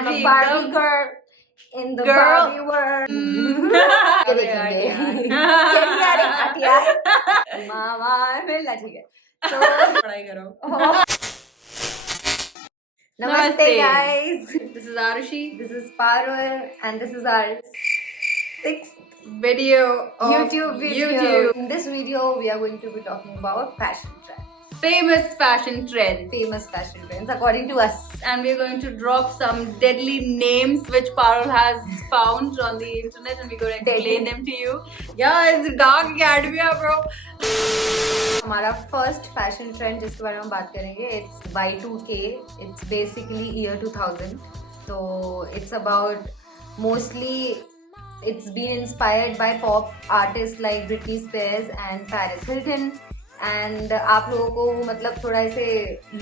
I'm a Barbie girl in the Barbie world. मामा मिलना ठीक है. So पढ़ाई करो. Namaste guys. This is Arushi. This is Parul and this is our 6th Video of YouTube video. YouTube. In this video we are going to be talking about fashion trends. Famous fashion trends. Famous fashion trends according to us. And we're going to drop some deadly names which Parul has found on the internet and we're going to explain them to you. Yeah, it's dark academia, bro. हमारा first fashion trend जिसके बारे में हम बात करेंगे it's Y2K. It's basically year 2000. तो it's about mostly it's been inspired by pop artist like Britney Spears and Paris Hilton. And आप लोगों को मतलब थोड़ा ऐसे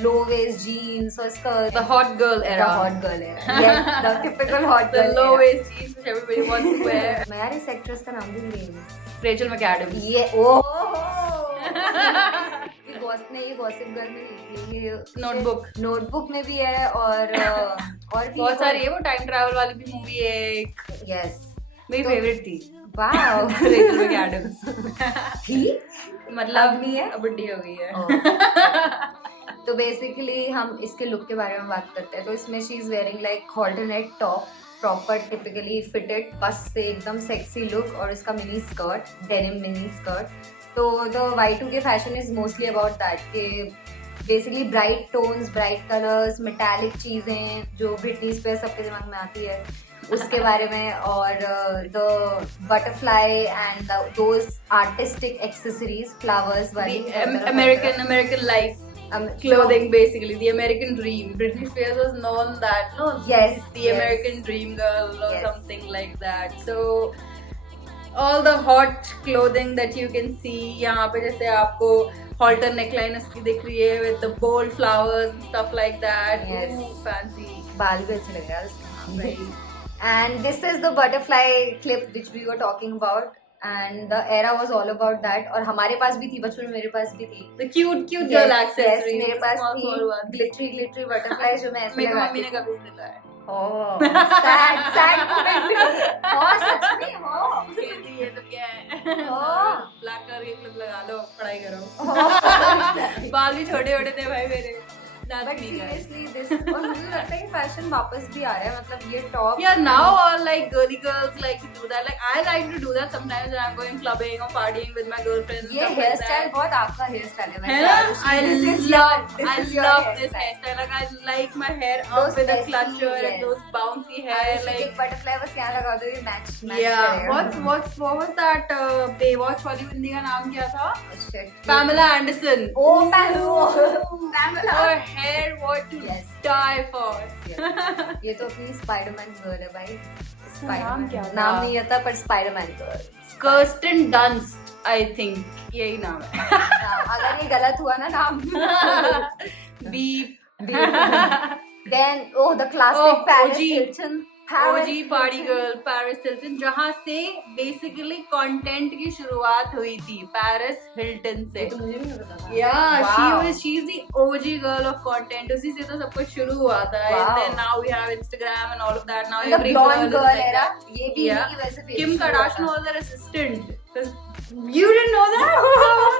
लो वेस्ट जीन्स और skirt, The hot girl era. The hot girl era. Yes, the typical hot The girl low era. waist jeans which everybody wants to wear. मैं यार इस एक्ट्रेस का नाम भूल गई हूँ. Rachel McAdams. ये ये गॉसिप गर्ल में नहीं, ये नोटबुक में भी है और भी बहुत सारी है. वो टाइम ट्रैवल वाली भी मूवी है एक. यस मेरी फेवरेट थी. वाओ. Rachel McAdams. थी मतलब अब नहीं है, अब बुड्ढी हो गई है. तो बेसिकली हम इसके लुक के बारे में बात करते हैं. तो इसमें she is wearing like halterneck top, proper typically fitted, बस से एकदम सेक्सी लुक और इसका mini skirt, denim mini skirt. तो the Y2K fashion is mostly about that के basically bright tones, bright colours, metallic चीजें जो ब्रिटनी स्पीयर्स सबके दिमाग में आती है उसके बारे में, और the butterfly and those artistic accessories, flowers वाली American life. Clothing, basically the American dream. Britney Spears was known that, no, Yes, the yes. American dream girl or Yes. something like that. So all the hot clothing that you can see, यहाँ पे जैसे आपको halter neckline उसकी दिख रही है with the bold flowers and stuff like that. Yes. Ooh, fancy. बाल भी अच्छे लग रहे हैं उसके. And this is the butterfly clip which we were talking about. And the era was all about that. और हमारे पास भी थी, बचपन में मेरे पास भी थी. The cute girl accessories. Yes, मेरे पास small, थी small ones. glittery butterfly जो मैं ऐसे मेरी लगाती मम्मी ने थी. कभी दिलाया. Oh, sad moment. हाँ सच में हो. कहती है तो क्या है. Oh. ब्लैक कलर की क्लिप लगा लो, पढ़ाई करो. Oh. बाल भी छोटे छोटे थे भाई मेरे. But seriously, this और मुझे लगता है कि फैशन वापस भी आ रहा है. मतलब ये top. Yeah, now all like girly girls like to do that. Like I like to do that sometimes when I'm going clubbing or partying with my girlfriends. ये हेयर स्टाइल बहुत आपका हेयर स्टाइल है. है ना? I love this this hairstyle. Like I like my hair up with a clutcher and those bouncy hair. Like एक butterfly बस यहाँ लगा दो, ये match yeah. What was that Baywatch वाली बंदी का नाम क्या था? Shit. Pamela Anderson. Oh, Pamela. Her hair, what to die for. ये तो अपनी स्पाइडरमैन गर्ल है भाई. नाम क्या था? नाम नहीं आता पर Spiderman girl. Kirsten Dunst, I think. यही नाम है. अगर ये गलत हुआ ना नाम. Beep. Then the classic Paris OG. Hilton. OG party girl Paris Hilton, जहाँ से basically content की शुरुआत हुई थी Paris Hilton से. तो मुझे भी नहीं पता था. Yeah, Wow. she's the OG girl of content. उसी से तो सब कुछ शुरू हुआ था. Wow. And then now we have Instagram and all of that. Now The every blonde girl girl is like era. that. ये भी Yeah. इन्हीं की वजह से famous Kim हुआ Kardashian था. was her assistant. You didn't know that?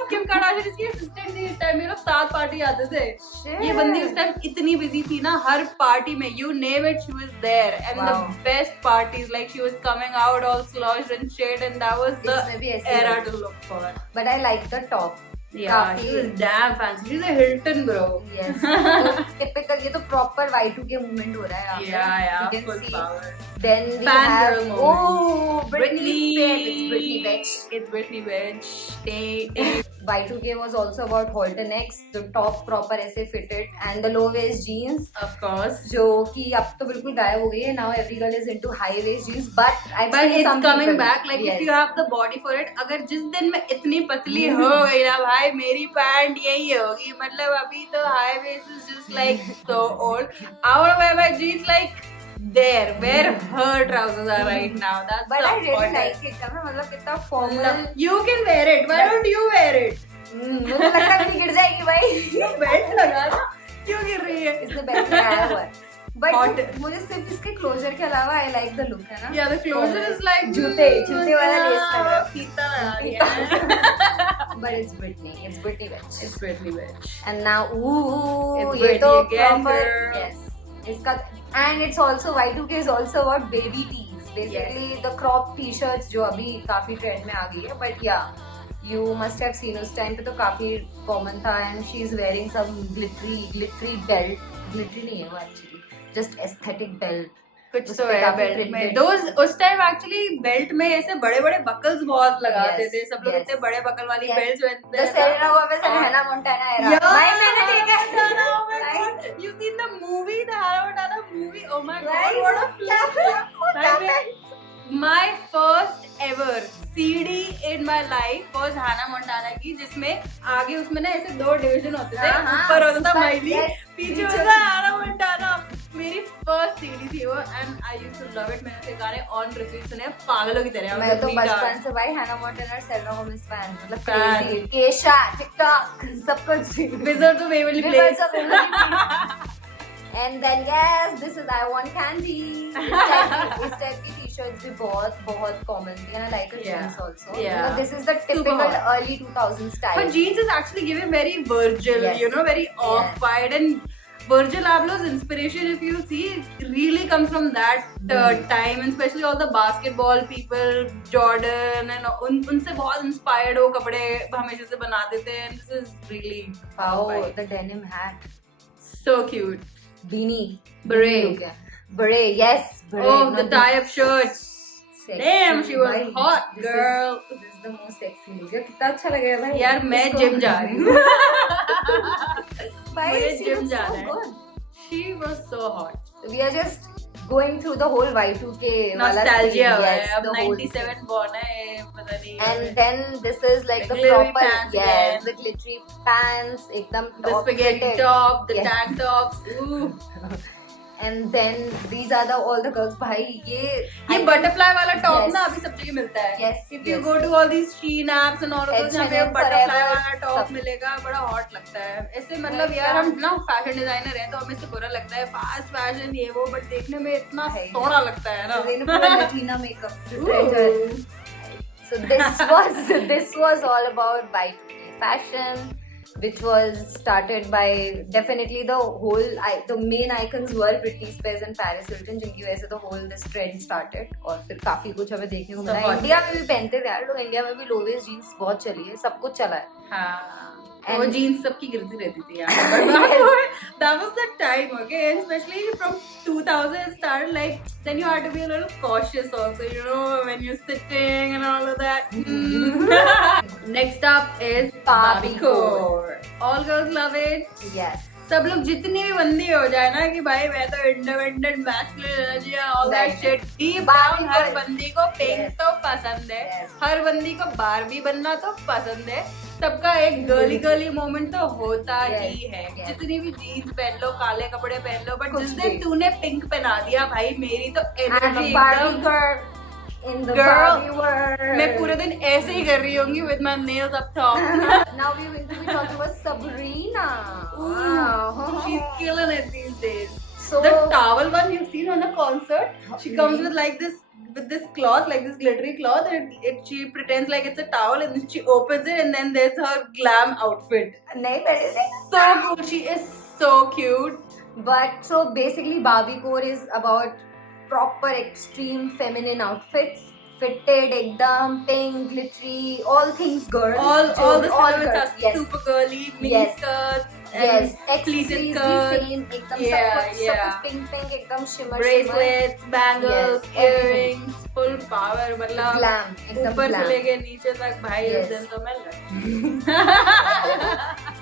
Kim Kardashian इसकी assistant थी. इस टाइम में लोग 7 पार्टी आते थे. Shit. ये बंदी उस टाइम इतनी बिजी थी ना, हर पार्टी में you name it she was there. And Wow. the best parties, like she was coming out all sloshed and shit, and that was the इसमें भी ऐसे era he. to look for. But I like the top. Yeah, she was damn fancy. She's a Hilton, bro. Yes. Typical. ये तो proper Y2K movement हो रहा है यहाँ पे. Yeah, You can full see. power. Then we Fangirl have moment. Britney Spears. It's Britney bitch. It's Britney bitch. Y2K was also about halter necks, the top proper ऐसे fitted, and the low waist jeans. Of course. जो कि अब तो बिल्कुल गायब हो गई है. Now every girl is into high waist jeans, but I've But seen it's some coming people. back. Like Yes. if you have the body for it. अगर जिस दिन मैं इतनी पतली हो गई ना भाई, मेरी पैंट यही होगी. मतलब अभी तो high waist is just like so old. I wanna wear my jeans like there where her trousers are right now. That's But the I really point. like it. मतलब कितना formal. You can wear it. Why don't you wear it? मुझे लगता है मेरी गिर जाएगी भाई. Belt लगा ना, क्यों गिर रही है? इसने बेल्ट लगाया हुआ है. But Hot. मुझे सिर्फ इसके क्लोजर के अलावा आई लाइक द लुक, है ना? Yeah, the closure is like जूते वाला लेस लग रहा है। फीता लगा दिया। But it's Britney Bitch. It's Britney Bitch. And now, It's ये तो Britney again, proper, girl. yes, इसका, and it's also Y2K is also about baby tees, basically the crop t-shirts जो अभी काफी ट्रेंड में आ गई है, but yeah, you must have seen उस टाइम पे तो काफी कॉमन था, and she is wearing some glittery belt, glittery नहीं है वो actually, just aesthetic belt. कुछ उस तो पे है काफी बेल्ट में। printed. Those उस टाइम एक्चुअली बेल्ट में ऐसे बड़े बड़े बकल्स बहुत लगाते Yes, थे सब लोग, yes. इतने बड़े बकल वाली Yes. बेल्ट पहनते The थे। Selena Gomez and Hannah Montana era. Yeah. भाई मैंने देखा Montana, oh my Right? God. You seen the movie, the Hannah Montana movie? Oh my God, Right? what a flip! My first ever CD in my life was Hannah Montana की, जिसमें आगे उसमें ना ऐसे 2 division होते थे, हाँ, ऊपर होता था ऊपर, माइली, yes, पीछे पीछे होता था Hannah Montana। मेरी फर्स्ट सीडी थी वो, and I used to love it. मैंने उसके गाने ऑन रिपीट सुने पागलों की तरह। मैं तो बचपन से भाई Hannah Montana और Selena Gomez fan, मतलब Fan. crazy, केशा, TikTok, सब कुछ। Wizards of Waverly Wizards Place। of Waverly Place. And then yes, this is I Want Candy. इस टाइप की t-shirts भी बहुत common थी, and I like a Yeah. jeans also. Yeah. You know, this is the Super typical hot. early 2000s style. But jeans is actually given very Virgil, Yes. you know, very off-white, and Virgil Abloh's inspiration, if you see, really comes from that time, and especially all the basketball people, Jordan, and उनसे बहुत inspired हो कपड़े हमेशा से बनाते थे, and this is really Wow, off-white. the denim hat, So cute. beanie, Beret. look, yeah. Beret, yes, beret. Oh, no, the tie-up shirts. sexy, Damn, she was भाई. hot, This girl. This is the most sexy look. ये कितना अच्छा लग रहा है भाई. यार मैं इसको- जिम जा रही हूँ। भाई, मुझे she जिम looks जाना so है। good. She was so hot. We are just going through the whole Y2K वाला Nostalgia scene, हुआ है, yes, अब the whole 97 thing. born है, पता नहीं। And then this is like The the glittery proper, pants yes, again. the glittery pants, एकदम The top spaghetti fitted. top, the Yes. tank tops. Ooh. And then these are the all the girls. भाई ये ये butterfly वाला top Yes. ना अभी सब जगह मिलता है। Yes, If you yes. go to all these Shein apps and all of those, यहाँ पे H&M, बटरफ्लाई Forever, वाला टॉप सब। मिलेगा, बड़ा हॉट लगता है। ऐसे मतलब Right, यार yeah. हम ना फैशन डिजाइनर हैं तो हमें इससे बुरा लगता है फास्ट फैशन ये वो, बट देखने में इतना है। सोना लगता है So then ना। पूरा Latina makeup. the Ooh. treasure. So this was all about Y2K fashion, which was started by definitely the main icons were Britney Spears and Paris Hilton, जिनकी वजह से the whole this trend started, और फिर काफी कुछ हमें देखने को मिला। बहुत इंडिया में भी पहनते थे यार लोग, इंडिया में भी लो वेस्ट जीन्स बहुत चली है, सब कुछ चला है। हाँ, And- वो जीन्स सबकी गिरती रहती थी यार। That was the time, okay? And especially from 2000 it started, like then you had to be a little cautious also, you know, when you're sitting and all of that. Next up is Barbiecore. All girls love it. Yes. सब लोग जितनी भी बंदी हो जाए ना कि भाई मैं तो independent masculine energy all that Right. Shit, deep Barbie down her girl. बंदी को पिंक Yes. तो पसंद है, Yes. हर बंदी को बारबी बनना तो पसंद है, सबका एक गर्ली गर्ली मोमेंट तो होता Yes. ही है। Yes. जितनी भी जीन्स पहन लो, काले कपड़े पहन लो, बट कुछ जिस दिन भी। तूने पिंक पहना दिया भाई, मेरी तो And एनर्जी Barbie एकदम, girl in the Girl, Barbie world. मैं पूरे दिन ऐसे ही कर रही होंगी with my nails up top. Now we're going to be talking about Sabrina. Ooh, Wow. she's killing it these days. So The towel one you've seen on a concert, she comes with like this, with this cloth, like this glittery cloth, and she pretends like it's a towel, and then she opens it, and then there's her glam outfit. नहीं पहले So cool, she is so cute. But so basically Barbiecore is about proper extreme feminine outfits, fitted एकदम pink, glittery, all things girl. All the all silhouettes are girls. Yes. super girly, mini Yes. skirts, Yes, and pleated accessories skirts, भी same एकदम Yeah, सब कुछ yeah. pink एकदम shimmer bracelets, bangles, Yes, everything. earrings, full power, मतलब glam एकदम ऊपर से glam. लेके नीचे तक भाई Yes. उस दिन तो मैं लग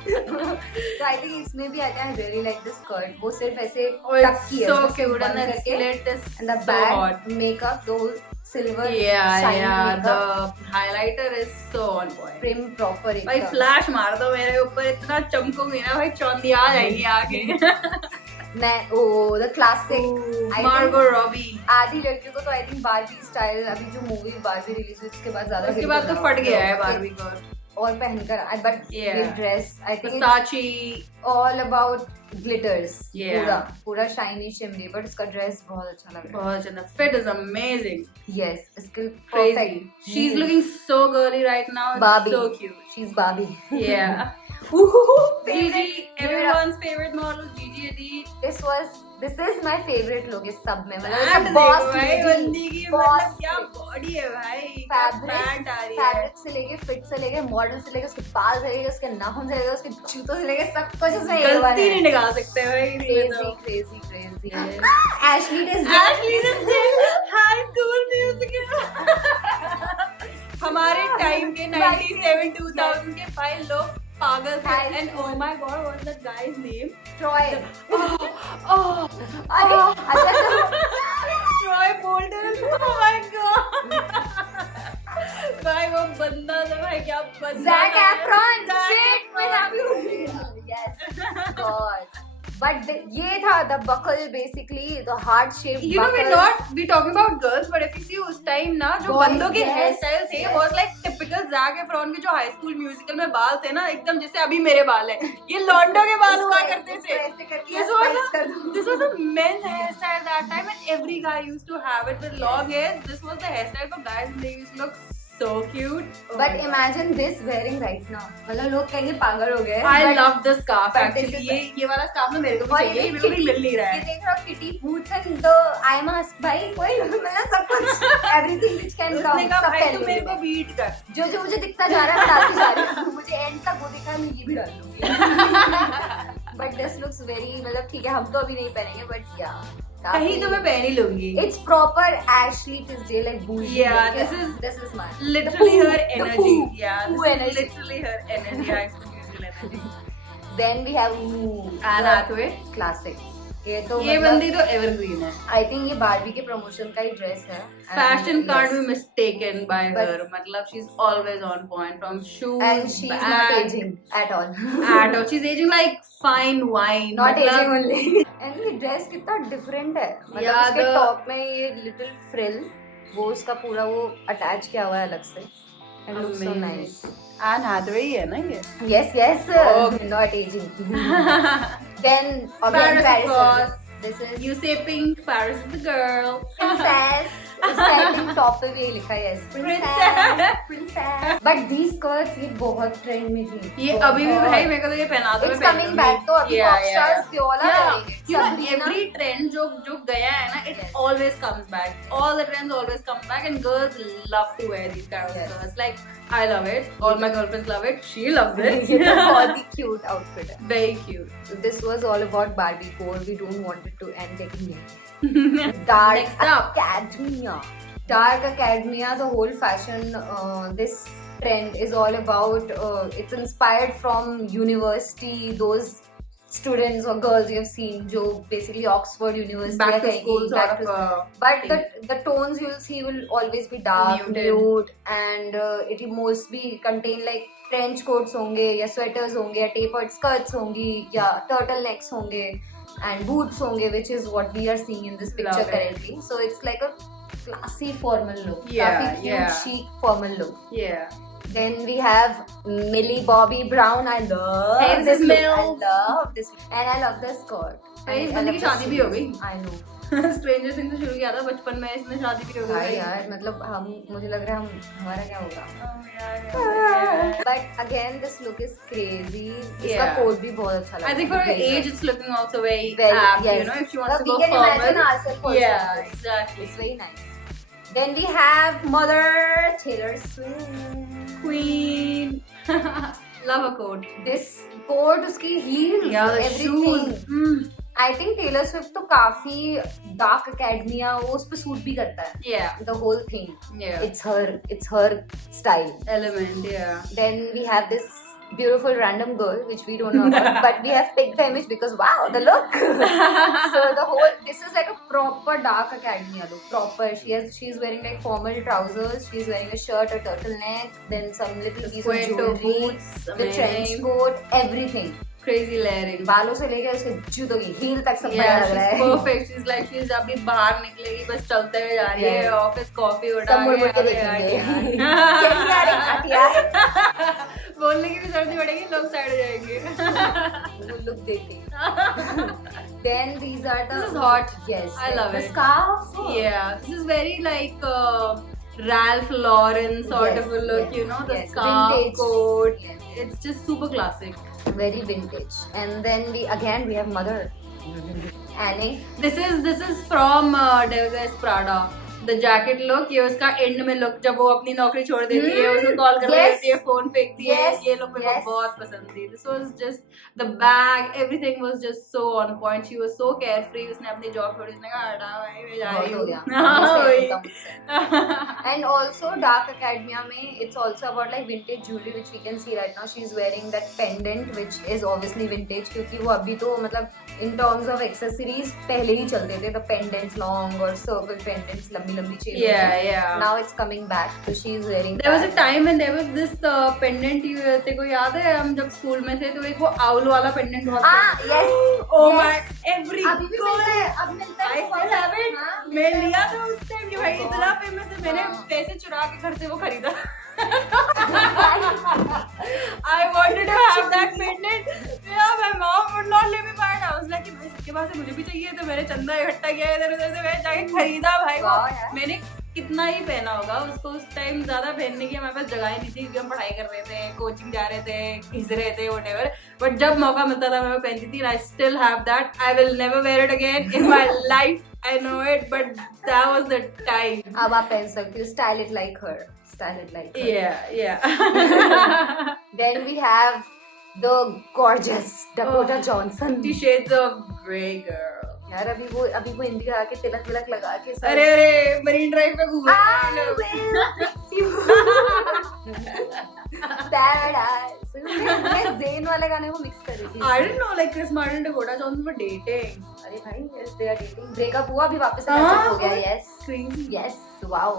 So I think इसमें भी आता है really like the skirt. वो सिर्फ ऐसे Oh, tuck it's की है, so उसको सिर्फ cute, and बंद the करके, slit is and the so bag hot. makeup, those silver Yeah, shiny yeah, makeup, the highlighter is so on point. prim proper भाई एकदम. फ्लैश मार दो मेरे ऊपर, इतना चमकूंगी ना भाई, चौंधी आ जाएगी आगे। मैं the classic. I मार्गो think रॉबी, आधी लड़कियों को तो आई थिंक बारबी स्टाइल, अभी जो मूवी बारबी रिलीज हुई उसके बाद ज्यादा उसके hit बाद तो हो फट रहा गया है होगा. बारबी को। और पहनकर, but Yeah. the dress I think it's Versace. all about glitters. Yeah. पूरा shiny shimmery, but इसका dress बहुत अच्छा लग रहा बहुत अच्छा, the fit is amazing. है. Yes, इसके Crazy. perfect. She's looking so girly right now. It's Barbie. so cute. She's Barbie. Yeah. Favorite. Gigi, everyone's favorite model, Gigi Hadid. This is my favorite look इस सब में. मतलब And it's a boss देखो भाई, lady. बंदी की Boss मतलब क्या lady. बॉडी है भाई, क्या पैंट आ रही है. फैब्रिक से लेके फिट से लेके मॉडल से लेके उसके बाल से लेके उसके नाखून से लेके उसके जूतों से लेके सब कुछ उसमें A1 गलती है. नहीं निकाल सकते भाई. Crazy. Ashley is Ashley high school musical. हमारे टाइम के 97 2000 के भाई लोग पागल थे. High And oh my god, what's that guy's name? Troy. Oh, अच्छा Troy Bolton. Oh my god. भाई वो बंदा था भाई, क्या बंदा Zac था. Efron. Zac Shit, मैं Efron. Yes. God. But ये था the buckle, basically the heart shaped You know, we're talking about girls, but if you see उस time ना जो Boys, बंदों के yes, हेयर स्टाइल थे yes. was like typical Zac Efron के जो हाई स्कूल म्यूजिकल में बाल थे ना, एकदम जैसे अभी मेरे बाल हैं. ये लॉन्डो के बाल हुआ करते थे. This was a men's hairstyle that time, and every guy used to have it with long hair. This was the hairstyle for guys, and they used to look so cute. Oh But my God. imagine this wearing right now. मतलब लोग कहेंगे पागल हो गए. I But- love the scarf but actually. this is- ये वाला scarf ना मेरे को भी और चाहिए. ये मेरे को भी मिल नहीं रहा ये है. देख रहा हूँ kitty boots and the eye mask भाई कोई मैंने सब कुछ everything which can come उसने कहा सब भाई पहन तू लूंगी मेरे को मैं. बीट कर. जो मुझे दिखता जा रहा है मैं डालती जा रही हूँ. मुझे एंड तक वो दिखा है मैं ये भी डाल लूंगी. बट दिस लुक्स वेरी, मतलब ठीक है हम तो अभी नहीं पहनेंगे बट या कहीं तो मैं पहन ही लूंगी. It's proper Ashley Tisdale like bougie. Yeah, like, this is mine. Literally The her poo, energy. the poo, Yeah, poo this is energy. literally her energy. High School Musical energy. Then we have Anne Hathaway. classic. ये तो ये बंदी तो evergreen है. I think ये Barbie के promotion का ही dress है. Fashion And can't yes. be mistaken by But- her. मतलब she's always on point from shoes. And she's not bag, aging at all. At all. She's aging like fine wine. Not मतलब- aging only. And ये dress कितना different है. मतलब Yeah, उसके the- top में ये little frill, वो उसका पूरा वो अटैच किया हुआ है अलग से. And looks so Amazing. nice. Anne Hathaway ही है ना ये. Yes. Okay. Not aging. Then again Paris, of Paris. course. This is You say pink, Paris is the girl. princess. उसका टॉप पे भी यही लिखा है yes. Princess. But these skirts ये बहुत ट्रेंड में थी. ये अभी भी भाई मेरे को तो ये पहना दो. It's coming back तो अभी pop stars Viola करेंगे. You know, Sabrina. every trend जो गया है ना, it Yes. always comes back. All the trends always come back, and girls love to wear these kind of Yes. skirts. Like I love it. All my girlfriends love it. She loves it. ये तो बहुत ही cute outfit है. Very cute. So this was all about Barbie core. We don't want it to end taking it. Dark Next up. Academia. Dark Academia, the whole fashion, this trend is all about, it's inspired from university, those students or girls you have seen, जो basically Oxford University Back या to कहीं- school back sort to of. But the tones you'll see will always be dark, Muted. nude, and it will mostly contain like trench coats होंगे या sweaters होंगे या tapered skirts होंगी या turtlenecks होंगे and boots होंगे, which is what we are seeing in this picture Love it. currently. So it's like a classy formal look, Yeah, काफी cute, yeah. chic formal look. Yeah. Then we have Millie Bobby Brown. I love Hey, this look. Mills. I love this look. And I love the skirt. Hey, इस I बंदी love की the शादी भी हो shoes. गई. I know. Stranger Things से शुरू किया था बचपन में, इसने शादी भी हो हाँ गई. यार, मतलब हम मुझे लग रहा है हमारा क्या होगा. Oh, yeah. But again, this look is crazy. इसका Yeah. कोट भी बहुत अच्छा लगता है. I think for her Blazer. age, it's looking also very, Very, apt. yes. You know, if she wants But to we go can imagine formal. ourselves also. Yeah, Right. exactly. It's very nice. Then we have Mother Taylor Swift. Queen. Love a coat. This coat, उसकी heels, Yeah, the everything. shoes. Mm. I think Taylor Swift तो काफी dark academia वो उस पे suit भी करता है. Yeah. The whole thing. Yeah. It's her style. Element. Yeah. Then we have this beautiful random girl which we don't know about, but we have picked the image because wow, the look. So the whole, this is like a proper dark academia look. Proper. She's wearing like formal trousers. She's wearing a shirt, a turtleneck, then some little piece of Sweater, jewelry, boots, the trench amazing. coat, everything. Crazy layering. बालों से लेकर उसके जूतों की heel तक सब बढ़िया Yeah, लग रहा she's है. perfect. She's like she's अभी बाहर निकलेगी बस चलते हुए जा रही है. Yeah. Office coffee उठा सब मुड़ मुड़ के अबे देखेंगे. यार. कैसी आ रही आंटी यार? बोलने की भी जरूरत नहीं पड़ेगी, लोग साइड हो जाएंगे। वो look देखे। Then these are the. This is hot. Yes. I love the it. scarf. Yeah, this is very like Ralph Lauren sort Yes, of a look, yes, you know, the yes. scarf Vintage. coat. Yes. It's just super classic. Very vintage. And then we have mother. Annie. This is from Devil Wears Prada. The jacket look, ये उसका end में look जब वो अपनी नौकरी छोड़ देती है, उसको कॉल कर Yes. देती है, फोन फेंकती है, Yes. ये look मेरे को Yes. बहुत पसंद थी. This was just the bag, everything was just so on point. She was so carefree. उसने अपनी job छोड़ी, उसने कहा हटा भाई मैं जा रही बहुत हो हूँ. गया. हाँ, वही. And also Dark Academia में it's also about like vintage jewelry which we can see right now. She's wearing that pendant which is obviously vintage क्योंकि वो अभी तो मतलब in terms of accessories पहले ही चलते थे, the pendants long और circle pendants लंबी chain. Yeah. Now it's coming back, so she's wearing. There was a time when there was this pendant. तेरे को याद है हम जब स्कूल में थे तो एक वो owl वाला pendant बहुत. Yes. Oh yes. my! Every अभी भी मिलता है, अब मिलता है. I still have it. हाँ, मैं लिया था उस टाइम कि भाई हाँ. इतना फेमस है, मैंने हाँ. पैसे चुरा के घर से वो खरीदा. I wanted to have that pendant. Yeah, my mom would not let me buy it. I was like, भाई सबके पास है, मुझे भी चाहिए. तो मैंने चंदा इकट्ठा किया इधर उधर से, मैं जाके खरीदा भाई वो. वाह यार. मैंने कितना ही पहना होगा उसको, उस टाइम ज्यादा पहनने की हमारे पास जगह ही नहीं थी क्योंकि हम पढ़ाई कर रहे थे, कोचिंग जा रहे थे, घिस रहे थे, व्हाटएवर. बट जब मौका मिलता था मैं पहनती थी. I still have that. I will never wear it again in my life. I know it, but that was the time. अब आप पहन सकती हो. Style it like her. Style it like her. Yeah. Then we have the gorgeous Dakota Johnson. 50 Shades of Grey girl. यार अभी वो India आके तिलक विलक लगा के सब. अरे मरीन ड्राइव पे घूम I will fix you. Paradise. मैं ज़ेन वाले गाने को मिक्स कर रही थी. I didn't know like Chris Martin and Dakota Johnson were dating. अरे भाई yes they are dating. Breakup हुआ अभी वापस catch हो गया. Yes. Crazy. Yes. Wow.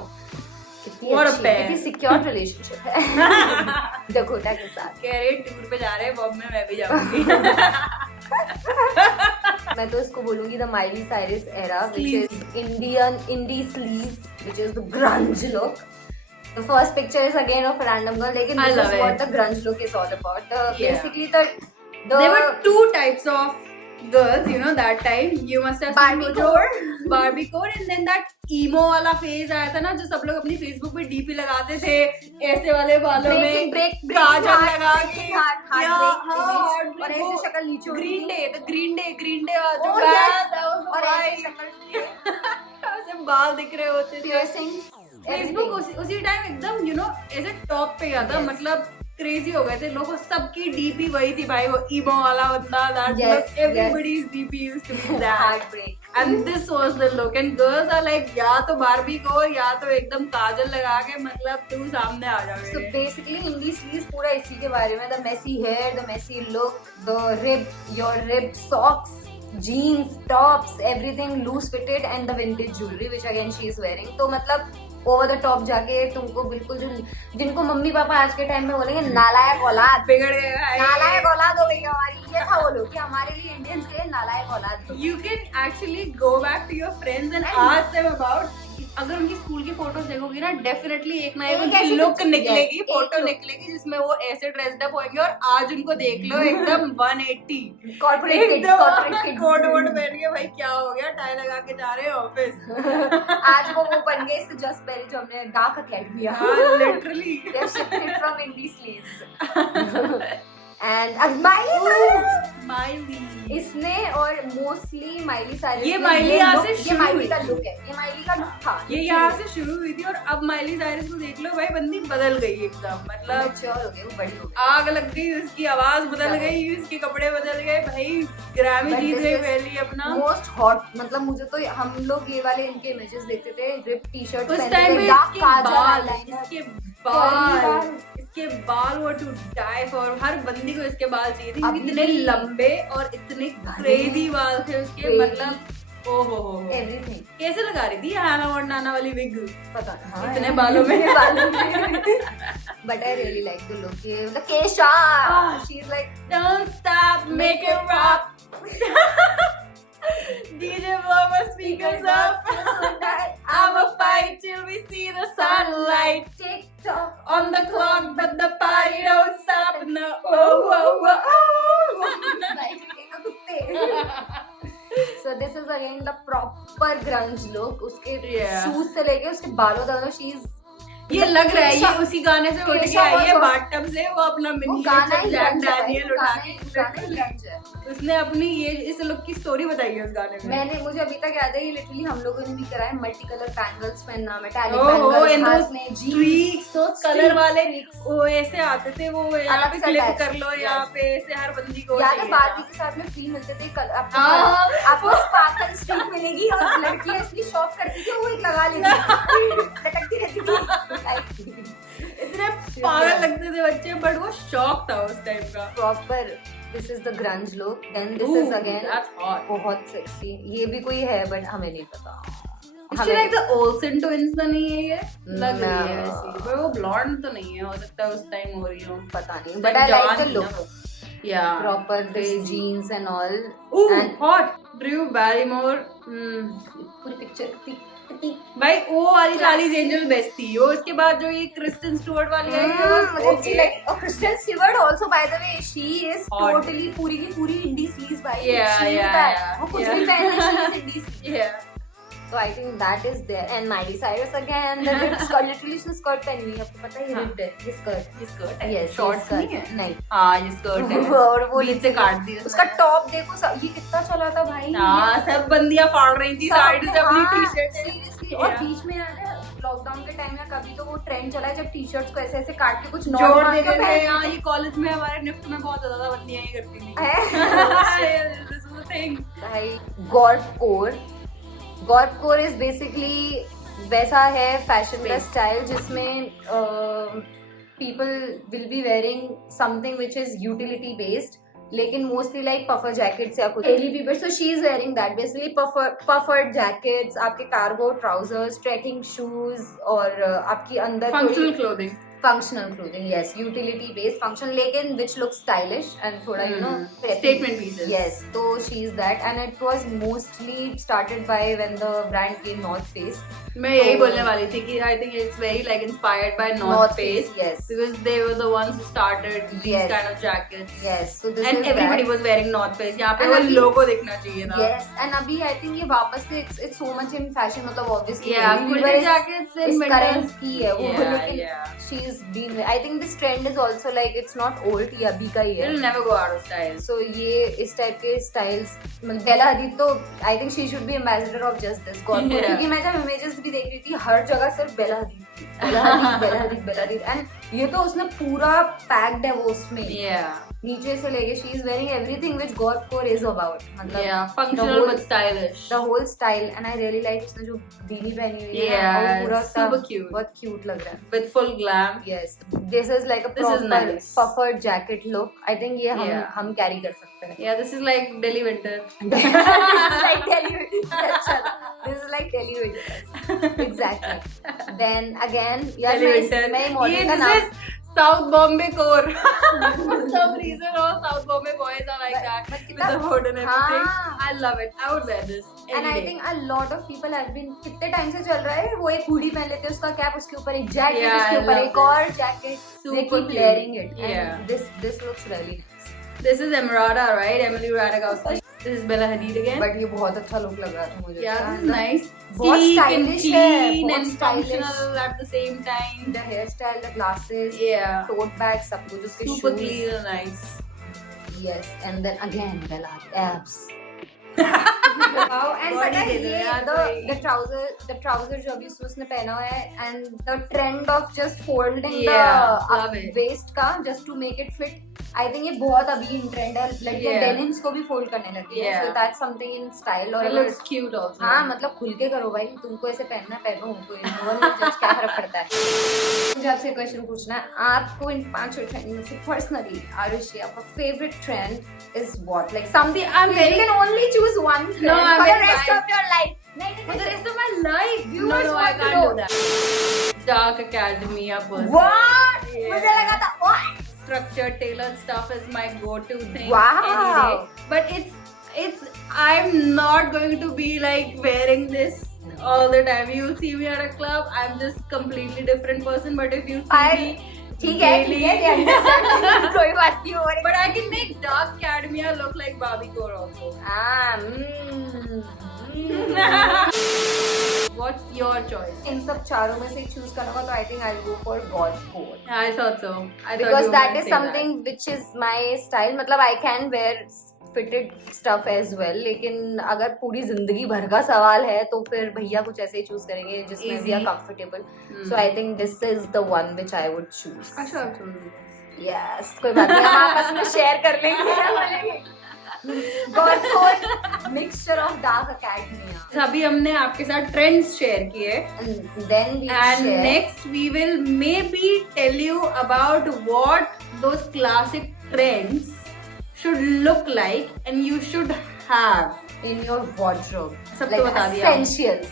कितनी What a अच्छी, pair. कितनी सिक्योर रिलेशनशिप है डकोटा के साथ. कह रहे टूर पे जा रहे हैं, बॉब में मैं भी जाऊंगी. मैं तो इसको बोलूंगी the Miley Cyrus era which is Indian indie sleaze which is the grunge look. The first picture is again of a random girl, लेकिन I this love is what it. the grunge look is all about. Yeah. Basically the There were two types of girls, you know, that time. You must have seen Barbiecore, and then that emo वाला phase आया था ना, जो सब लोग अपनी Facebook पे DP लगाते थे ऐसे वाले बालों में काजल लगा के, और ऐसे शक्ल नीचे Green Day जो Oh, yes. और ऐसे शक्ल ऐसे बाल दिख रहे होते थे. piercing. फेसबुक उसी टाइम एकदम यू नो ऐसे टॉप पे गया था. Yes. मतलब क्रेजी हो गए थे लोग. सबकी डीपी वही थी भाई, वो ईमो वाला बंदा. That Yes, everybody's DP used to be that. Heartbreak. And this was the look. And girls are like या तो बार्बी को या तो एकदम काजल लगा के, मतलब तू सामने आ जा. So basically indie sleaze पूरा इसी के बारे में. The messy hair, the messy look, the your ribbed socks, jeans, tops, everything loose fitted and the vintage jewelry which again she is wearing. तो मतलब ओवर द टॉप जाके तुमको बिल्कुल जिनको मम्मी पापा आज के टाइम में बोलेंगे नालायक औलाद, बिगड़ गए भाई. नालायक औलाद हो गई हमारी, ये था वो लोग कि हमारे लिए इंडियंस के लिए नालायक औलाद. You can actually go back to your friends and ask them about. अगर उनकी स्कूल की फोटोज देखोगी ना, डेफिनेटली एक ना एक एक ऐसी उनकी लुक picture, निकलेगी, yes, फोटो एक look. निकलेगी जिसमें वो ऐसे ड्रेस्ड अप होंगे. और आज उनको देख लो एकदम 180 कॉर्पोरेट किड्स कोट वोट पहन के, भाई क्या हो गया, टाई लगा के जा रहे हैं ऑफिस. आज वो बन गए इससे जस्ट पहले जो हमने dark academia. Literally. They have shifted from indie sleaze. And Miley इसने और मोस्टली माइली साइरस ये माइली यहाँ से ये शुरू माइली हुई का थी. लुक है. ये माइली का लुक था. ये यहाँ से शुरू हुई थी. और अब माइली साइरस को देख लो भाई, बंदी बदल गई एकदम. मतलब मैच्योर हो गई, वो बड़ी हो गई. आग लग गई, उसकी आवाज बदल गई, उसके कपड़े बदल गए भाई. ग्रैमी But जीत this गई is पहली अपना. Most hot. मतलब मुझे तो हम लोग ये वाले इनके इमेजेस देखते थे, रिप टी शर्ट उस पहनते टाइम थे, में डार्क इसके काजल बाल eyeliner. इसके बाल वो टू डाई फॉर. हर बंदी को इसके बाल चाहिए थे. अभी इतने भी लंबे और इतने क्रेजी बाल थे उसके. Crazy. मतलब ओहो एवरीथिंग. कैसे लगा रही थी हैना मोंटाना वाली विग पता नहीं इतने बालों में. But I really like the look. ये मतलब Kesha, she is like Don't stop, make it rock. DJ blow my speakers up. I'ma fight till we see the sunlight. TikTok On the clock, but the party don't stop. This is again the proper grunge look. उसके Yeah. Shoes से लेके उसके बालों तक she is ये लग रहा है ये उसी गाने से उठ के केशा आई है was- बाथटब से, वो अपना वो मिनी गाना ही जैक grunge है भाई, डैनियल वो उठा गाना के ही grunge है. उसने अपनी ये इस लुक की स्टोरी बताई है उस गाने में. मुझे अभी तक याद है ये लिटरली हम लोगों ने भी करा है. मल्टी कलर बैंगल्स पहनना, मेटालिक ओहो, बैंगल्स and हाथ those में, streaks, those color वाले वो ऐसे आते थे, वो यहाँ अलग पे सा क्लिप attach. कर लो, यहाँ Yes. पे ऐसे हर बंदी को याद है चाहिए बारबी था. के साथ में फ्री मिलते थे हाँ. आपको स्पार्कल स्ट्रीक मिलेगी और लड़कियां इसलिए शॉप करती थी, वो एक लगा लेती लटकती रहती थी. इतने पागल लगते थे बच्चे, बट वो शौक था उस टाइम का. Proper this is the grunge look. Then this Ooh, is again that's hot. बहुत सेक्सी. ये भी कोई है बट हमें नहीं पता. Is she like the Olsen twins तो नहीं है ये? लग रही है No. वैसी, पर वो blonde तो नहीं है, हो सकता है उस टाइम हो रही हो. पता नहीं but I like the look. Yeah. Proper grey jeans and all. Ooh, And- hot. Drew Barrymore. पूरी पिक्चर भाई वो वाली चार्लीज एंजल बेस्ट थी. वो इसके बाद जो ये क्रिस्टन स्टुअर्ट वाली आई थी, वो okay. Christian Stewart also by the way she is Hot. Totally पूरी की पूरी इंडी स्लीव्स भाई. Yeah, She is yeah, that. yeah, वो कुछ yeah. भी पहने she is indie sleeves. Yeah. So I think that is there. And Miley Cyrus again, the ripped skirt, literally उसने skirt पहनी हुई है. आपको पता है ये हाँ. ripped है, ये skirt. ये स्कर्ट है. Yes, शॉर्ट्स ये नहीं skirt. है. नहीं. हाँ ये स्कर्ट है. और वो बीच से काट दी उसका टॉप देखो ये कितना चला था भाई. हाँ सब बंदियां फाड़ रही थी साइड से अपनी टी शर्ट. सीरियसली. और Yeah. बीच में याद है लॉकडाउन के टाइम में कभी तो वो ट्रेंड चला है जब टी शर्ट्स को ऐसे ऐसे काट के कुछ जोड़ नॉर्मल देते थे. हाँ ये कॉलेज में हमारे निफ्ट में बहुत ज्यादा बंदियां ये करती थी. This is the thing. भाई गॉर्प कोर इज बेसिकली वैसा है फैशन का स्टाइल जिसमें people will be wearing something which is utility based लेकिन मोस्टली लाइक पफर जैकेट्स या कुछ Hailey Bieber. So she is wearing that basically puffed jackets, आपके cargo trousers, trekking shoes और आपकी अंदर Functional clothing. functional clothing. Yes, utility based function लेकिन which looks stylish and थोड़ा you know Statement pieces. Yes, so she is that and it was mostly started by when the brand came North Face. मैं यही बोलने वाली थी कि I think it's very like inspired by North Face. Yes. Because they were the ones who started these Yes. kind of jackets. Yes, so this And is everybody that. was wearing North Face. यहाँ पे And वो अभी- logo दिखना चाहिए था. Yes, and अभी I think ये वापस से it's so much in fashion मतलब obviously Yeah, Hailey कुर्ते Bieber is- jackets in is winter. current की है वो Yeah, लेकिन yeah. she's been I think this trend is also like it's not old ये अभी का ही है. It'll never go out of style. So ये इस टाइप के स्टाइल्स बेला हदीद तो I think she should be ambassador of just this God Yeah. क्योंकि मैं जब इमेजेस भी देख रही थी हर जगह सिर्फ बेला हदीद थी. बेला हदीद बेला हदीद बेला हदीद एंड ये तो उसने पूरा पैक्ड है वो उसमें Yeah. नीचे से लेके she is wearing everything which gorpcore is about मतलब Yeah. Functional whole- but stylish. The whole style and I really like उसने जो बीनी पहनी हुई है Yeah, वो पूरा super cute. बहुत क्यूट लग रहा है. With full glam. Yes, this is like a This is proper nice. puffered jacket look. I think ये Yeah. हम carry कर सकते हैं. Yeah, this is like Delhi winter. This is like Delhi. अच्छा, this is like Delhi winters. Exactly. Then again, यार Delhi मैं winter. मैं model Yeah, का this नाम is South Bombay core. For some reason, all South Bombay boys are like But- that. but With कितना- the hood and everything. हाँ. I love it. I would wear this. and I think a lot of people have been कितने time से चल रहा है वो एक hoodie पहन लेते हैं उसका कैप उसके ऊपर एक जैकेट Yeah, उसके I ऊपर love एक this. और jacket they Super keep cute. wearing it Yeah. and this looks really nice. This is Emerada, right? Emily Ratajkowski. This is Bella Hadid again. But ये बहुत अच्छा लुक लग रहा था मुझे. Yeah, this is nice. बहुत Sleek and stylish है, clean बहुत and stylish. functional at the same time. The hairstyle, the glasses, Yeah. tote bag, सब कुछ उसके Super shoes. clean and nice. Yes, and then again Bella abs. Wow, and Body पता है दे दो ये यार the trouser जो अभी उसने पहना हुआ है and the trend of just folding Yeah, the love it. waist का just to make it fit. I think ये बहुत अभी in trend है. लड़कियाँ Yeah. denims को भी fold करने लगी हैं. Yeah. So that's something in style और It अगर looks cute also. हाँ मतलब खुल के करो भाई तुमको ऐसे पहनना है पहनो कोई no one will judge, क्या फर्क पड़ता है. मुझे आपसे क्वेश्चन पूछना है आपको इन 5 ट्रेंड में से पर्सनली आरुषि आपका favourite trend is what like something I'm very- you can only choose one trend No, I'm for the very rest biased. of your life. नहीं For the नहीं rest of my life. Viewers No, I want to can't know. do that. Dark Academia person. what Yeah. मुझे लगा था what Structured tailored stuff is my go-to thing. Wow. Any day. But I'm not going to be like wearing this all the time. You'll see me at a club. I'm just completely different person. But if you see me ठीक है daily, they understand. कोई बात नहीं हो रही but I can make Dark Academia look like Barbie core also. What's your choice? इन सब चारों में से चूज करना होगा तो I think I will go for God code I thought so. I thought because you that might is say something which is my style. मतलब I can wear fitted stuff as well, लेकिन अगर पूरी जिंदगी भर का सवाल है तो फिर भैया कुछ ऐसे ही चूज करेंगे जिसमें we are Easy. comfortable. that. So I think this is the one which I would choose. अच्छा छोड़ो. Yes, कोई बात नहीं, हम आपस में शेयर कर लेंगे. God code mixture of dark academia. अभी हमने आपके साथ ट्रेंड्स शेयर किए. And then we And share. next we will maybe tell you about what those classic trends should look like and you should have in your wardrobe. सब तो बता दिया. Essentials.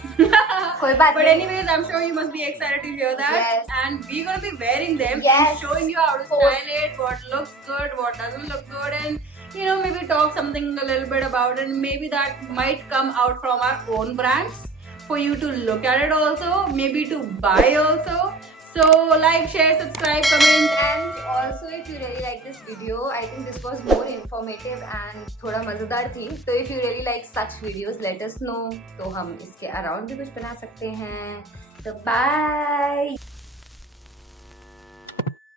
कोई बात But नहीं. anyways, I'm sure you must be excited to hear that. Yes. And we're gonna be wearing them Yes. and showing you how to style it, what looks good, what doesn't look good, and maybe talk something a little bit about it. And maybe that might come out from our own brands for you to look at it also, maybe to buy also. So like, share, subscribe, comment. And also if you really like this video, I think this was more informative and थोड़ा मजेदार थी. So if you really like such videos, let us know. तो हम इसके around भी कुछ बना सकते हैं. So bye.